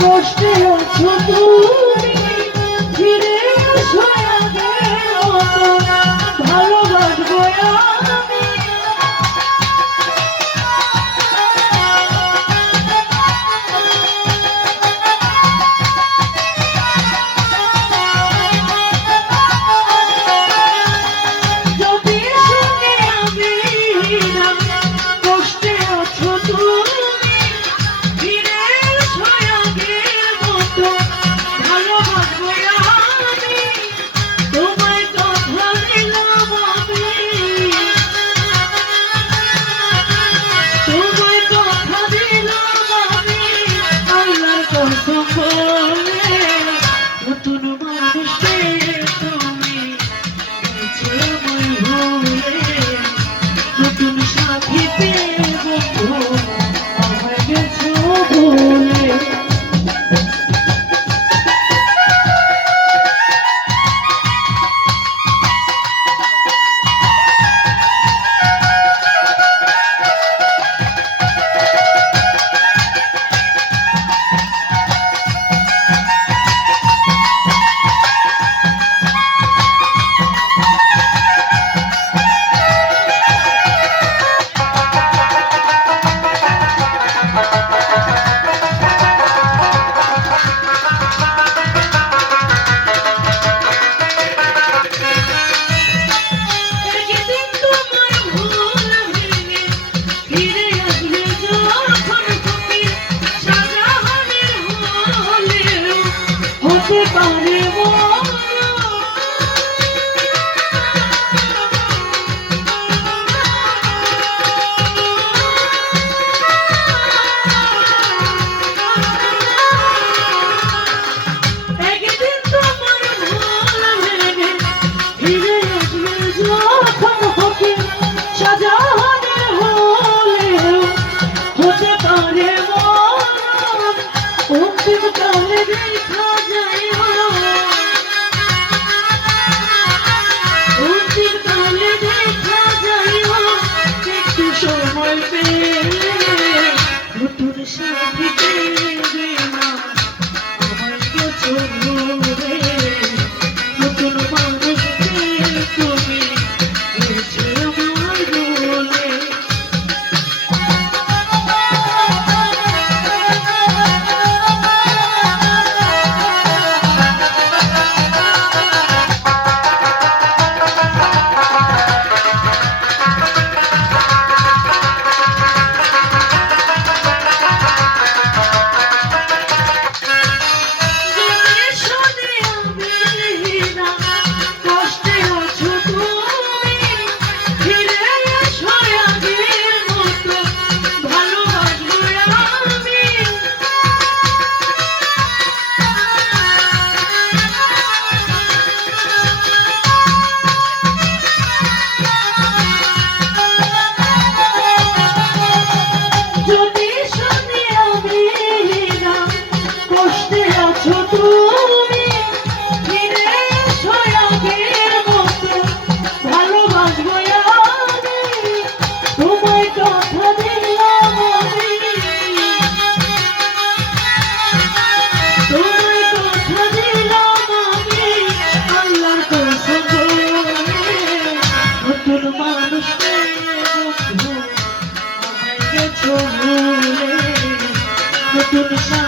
কষ্টে আছো নতুন Thank you.